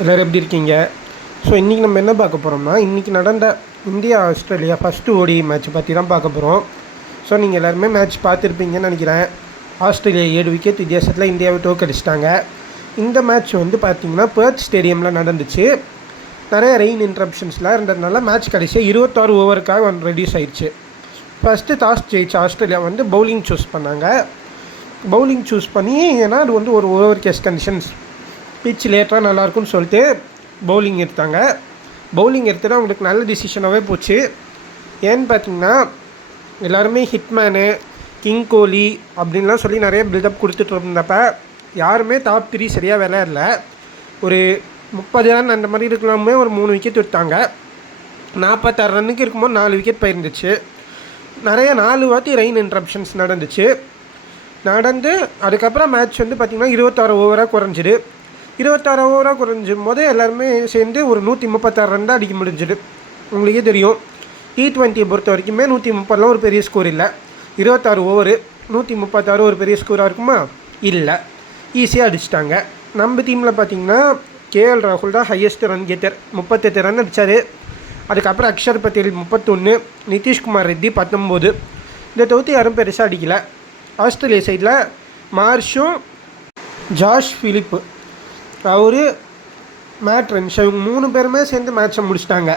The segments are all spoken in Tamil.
எல்லோரும் எப்படி இருக்கீங்க? ஸோ இன்றைக்கி நம்ம என்ன பார்க்க போகிறோம்னா இன்றைக்கி நடந்த India Australia first ODI match பற்றி தான் பார்க்க போகிறோம் ஸோ நீங்கள் எல்லாருமே மேட்ச் பார்த்துருப்பீங்கன்னு நினைக்கிறேன். ஆஸ்திரேலியா ஏழு விக்கெட் வித்தியாசத்தில் இந்தியாவை தோக்கடிச்சிட்டாங்க இந்த மேட்ச் வந்து பார்த்திங்கன்னா பேர்த் ஸ்டேடியமில் நடந்துச்சு. நிறைய ரெயின் இன்ட்ரப்ஷன்ஸ்லாம் இருந்ததுனால மேட்ச் கடைசியாக இருபத்தாறு ஓவருக்காக வந்து ரெடியூஸ் ஆயிடுச்சு. ஃபஸ்ட்டு டாஸ் ஜெயிச்சு ஆஸ்திரேலியா வந்து பவுலிங் சூஸ் பண்ணாங்க. பவுலிங் சூஸ் பண்ணி ஏன்னா அது வந்து ஒரு ஓவர் கேஸ் கண்டிஷன்ஸ் பிச் லேட்டாக நல்லாயிருக்குன்னு சொல்லிட்டு பவுலிங் எடுத்தாங்க. பவுலிங் எடுத்துட்டு அவங்களுக்கு நல்ல டிசிஷனாகவே போச்சு. ஏன்னு பார்த்தீங்கன்னா எல்லாருமே ஹிட்மேனு கிங் கோலி அப்படின்லாம் சொல்லி நிறைய பில்டப் கொடுத்துட்டு இருந்தப்ப யாருமே டாப் த்ரீ சரியாக விளையாடல. ஒரு முப்பது ரன் அந்த மாதிரி இருக்கலாமே ஒரு மூணு விக்கெட் விட்டாங்க நாற்பத்தாறு ரன்னுக்கு இருக்கும்போது நாலு விக்கெட் போயிருந்துச்சு. நிறைய நாலு வாட்டி ரெயின் இன்ட்ரப்ஷன்ஸ் நடந்துச்சு. நடந்து அதுக்கப்புறம் மேட்ச் வந்து பார்த்திங்கன்னா இருபத்தாறு ஓவராக குறைஞ்சிடு இருபத்தாறு ஓவராக குறைஞ்சும் போது எல்லாருமே சேர்ந்து ஒரு நூற்றி முப்பத்தாறு ரன் தான் அடிக்க முடிஞ்சுது. உங்களுக்கே தெரியும். டி ட்வெண்ட்டியை பொறுத்த வரைக்குமே நூற்றி முப்பதுலாம் ஒரு பெரிய ஸ்கோர் இல்லை. இருபத்தாறு ஓவரு நூற்றி முப்பத்தாறு ஒரு பெரிய ஸ்கோராக இருக்குமா? இல்லை. ஈஸியாக அடிச்சிட்டாங்க. நம்ம டீமில் பார்த்தீங்கன்னா கேஎல் ராகுல் தான் ஹையஸ்ட் ரன் கெட்டர் முப்பத்தெட்டு ரன் அடித்தார் அதுக்கப்புறம் அக்ஷர் பட்டேல் முப்பத்தொன்று நிதிஷ்குமார் ரெட்டி பத்தொம்போது. இந்த தொகுதி யாரும் பெருசாக அடிக்கலை. ஆஸ்திரேலியா சைடில் மார்ஷும் ஜாஷ் ஃபிலிப்பு அவர் மேட் ரென்ஷா இவங்க மூணு பேருமே சேர்ந்து மேட்ச்சை முடிச்சிட்டாங்க.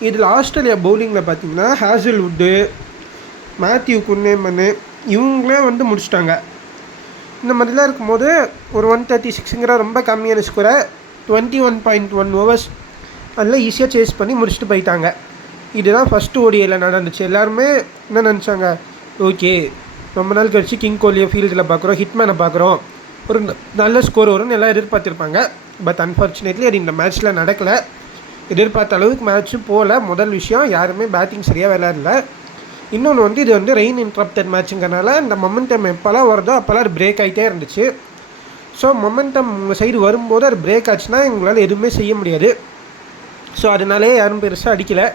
இதில் ஆஸ்திரேலியா பவுலிங்கில் பார்த்தீங்கன்னா ஹேசல்வுட்டு மேத்யூ குன்னேமனு இவங்களே வந்து முடிச்சிட்டாங்க. இந்த மாதிரிலாம் இருக்கும்போது ஒரு ஒன் தேர்ட்டி சிக்ஸுங்கிற ரொம்ப கம்மியான ஸ்கோரை twenty one point one overs அதில் ஈஸியாக சேஸ் பண்ணி முடிச்சுட்டு போயிட்டாங்க. இதுதான் ஃபஸ்ட்டு ஓடியில் நடந்துச்சு. எல்லாருமே என்ன நினச்சாங்க? ஓகே ரொம்ப நாள் கழிச்சு கிங் கோலியை ஃபீல்டில் பார்க்குறோம் ஹிட்மேனை பார்க்குறோம் ஒரு ந- நல்ல ஸ்கோர் வரும்னு எல்லாம் எதிர்பார்த்துருப்பாங்க. பட் அன்ஃபார்ச்சுனேட்லி அது இந்த மேட்ச்சில் நடக்கலை. எதிர்பார்த்த அளவுக்கு மேட்ச்சும் போகல முதல் விஷயம் யாருமே பேட்டிங் சரியாக விளையாடல. இன்னொன்று வந்து இது வந்து ரெயின் இன்ட்ரப்டட் மேட்ச்சுங்கிறனால இந்த மொமெண்டம் எப்போல்லாம் வருதோ அப்போல்லாம் அது பிரேக் ஆகிட்டே இருந்துச்சு. ஸோ மொமெண்டம் உங்கள் சைடு வரும்போது அது பிரேக் ஆச்சுன்னா எங்களால் எதுவுமே செய்ய முடியாது. ஸோ அதனாலே யாரும் பெருசாக அடிக்கலை.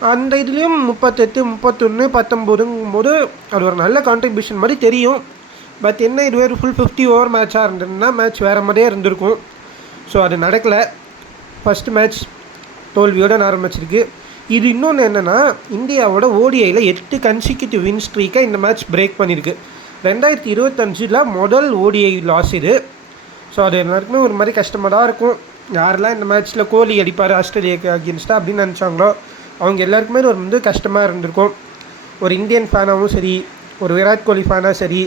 அந்த இதுலேயும் முப்பத்தெட்டு முப்பத்தொன்று பத்தொம்போதுங்கும் போது அது ஒரு நல்ல கான்ட்ரிபியூஷன் மாதிரி தெரியும். பட் என்ன இது ஒரு ஃபுல் ஃபிஃப்டி ஓவர் மேட்சாக இருந்ததுன்னா மேட்ச் வேறு மாதிரியே இருந்திருக்கும். ஸோ அது நடக்கலை. ஃபஸ்ட்டு மேட்ச் தோல்வியோட ஆரம்பிச்சிருக்கு. இது இன்னொன்று என்னென்னா இந்தியாவோட ஓடிஐயில் எட்டு கன்சிக்யூட்டிவ் வின் ஸ்ட்ரீக்கை இந்த மேட்ச் பிரேக் பண்ணியிருக்கு ரெண்டாயிரத்தி இருபத்தஞ்சில் முதல் ஓடிஐ லாஸ் இது. ஸோ அது எல்லாருக்குமே ஒரு மாதிரி கஷ்டமாக தான் இருக்கும். யாரெல்லாம் இந்த மேட்ச்சில் கோலி அடிப்பார் ஆஸ்திரேலியாவுக்கு அகேன்ஸ்டாக அப்படின்னு நினச்சாங்களோ அவங்க எல்லாருக்குமே ஒரு வந்து கஷ்டமாக இருந்திருக்கும். ஒரு இந்தியன் ஃபேனாகவும் சரி ஒரு விராட் கோலி ஃபேனாக சரி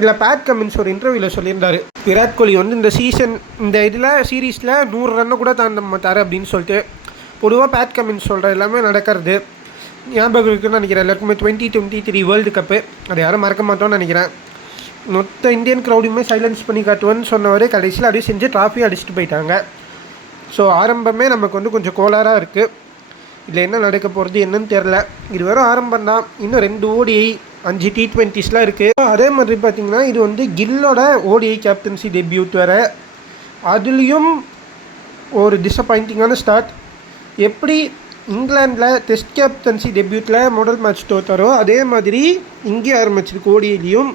இல்லை பேட் கமின்ஸ் ஒரு இன்டர்வியூவில் சொல்லியிருந்தார். விராட் கோலி வந்து இந்த சீசன் இந்த இதில் சீரீஸில் நூறு ரன்னை கூட தாண்ட தர அப்படின்னு சொல்லிட்டு பொதுவாக பேட் கமின்ஸ் சொல்கிற எல்லாமே நடக்கிறது. ஞாபகம் இருக்குன்னு நினைக்கிறேன். எல்லாருக்குமே twenty twenty three world cup அதை யாரும் மறக்க மாட்டோம்னு நினைக்கிறேன். மொத்த இந்தியன் க்ரௌடையுமே சைலன்ஸ் பண்ணி காட்டுவேன்னு சொன்னவரே கடைசியில் அப்படியே செஞ்சு ட்ராஃபி அடிச்சுட்டு போயிட்டாங்க. ஸோ ஆரம்பமே நமக்கு வந்து கொஞ்சம் கோளாறாக இருக்குது இதில் என்ன நடக்க போகிறது என்னன்னு தெரில இது வெறும் ஆரம்பம் தான் இன்னும் ரெண்டு ஓடி அஞ்சு டி ட்வெண்ட்டிஸ்லாம் இருக்குது அதே மாதிரி பார்த்திங்கன்னா இது வந்து கில்லோட ஓடிஐ கேப்டன்சி டெபியூட் வேறு. அதுலேயும் ஒரு டிசப்பாயிண்டிங்கான ஸ்டார்ட் எப்படி இங்கிலாந்தில் டெஸ்ட் கேப்டன்சி டெபியூட்டில் முதல் மேட்ச் தோத்தாரோ அதே மாதிரி இங்கே ஆரம்பிச்சிருக்கு ஓடிஐலையும்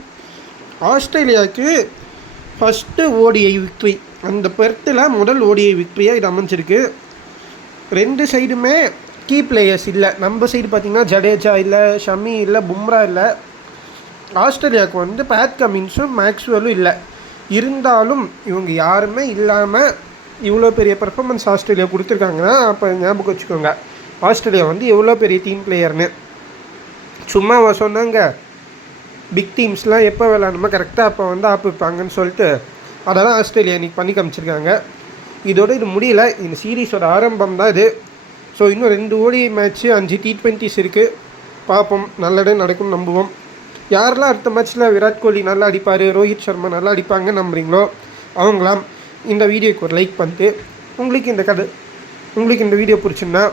ஆஸ்திரேலியாவுக்கு ஃபஸ்ட்டு ஓடிஐ விக்ட்ரி அந்த பெர்த்தில் முதல் ஓடிஐ விக்ட்ரியாக இது அமைஞ்சிருக்கு. ரெண்டு சைடுமே கீ பிளேயர்ஸ் இல்லை. நம்ம சைடு பார்த்திங்கன்னா ஜடேஜா இல்லை ஷமி இல்லை பும்ரா இல்லை. ஆஸ்திரேலியாவுக்கு வந்து பேட் கமின்ஸும் மேக்ஸ்வெலும் இல்லை. இருந்தாலும் இவங்க யாருமே இல்லாமல் இவ்வளோ பெரிய பெர்ஃபார்மன்ஸ் ஆஸ்திரேலியா கொடுத்துருக்காங்கன்னா அப்போ ஞாபகம் வச்சுக்கோங்க. ஆஸ்திரேலியா வந்து எவ்வளோ பெரிய டீம் பிளேயர்னு அவன் சொன்னாங்க பிக் டீம்ஸ்லாம் எப்போ விளாடணுமோ கரெக்டாக அப்போ வந்து ஆப்பிப்பாங்கன்னு சொல்லிட்டு அதெல்லாம் ஆஸ்திரேலியா இன்றைக்கி பண்ணி காமிச்சிருக்காங்க. இதோட இது முடியல. இந்த சீரீஸோட ஆரம்பம் தான் இது. ஸோ இன்னும் ரெண்டு ஓடி மேட்ச்சு அஞ்சு டி ட்வெண்ட்டிஸ் இருக்குது பார்ப்போம். நல்லதே நடக்கும்னு நம்புவோம். யாரெல்லாம் அடுத்த மேட்ச்சில் விராட் கோலி நல்லா அடிப்பார் ரோஹித் சர்மா நல்லா அடிப்பாங்கன்னு நம்புறீங்களோ அவங்களாம் இந்த வீடியோக்கு ஒரு லைக் பண்ணிட்டு உங்களுக்கு இந்த கதை உங்களுக்கு இந்த வீடியோ பிடிச்சிருந்தா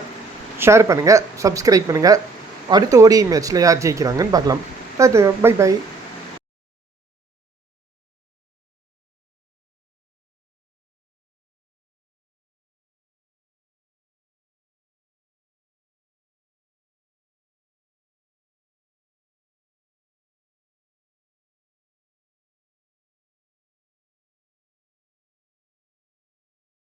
ஷேர் பண்ணுங்கள் சப்ஸ்கிரைப் பண்ணுங்கள் அடுத்த ஓடிஐ மேட்ச்சில் யார் ஜெயிக்கிறாங்கன்னு பார்க்கலாம். By by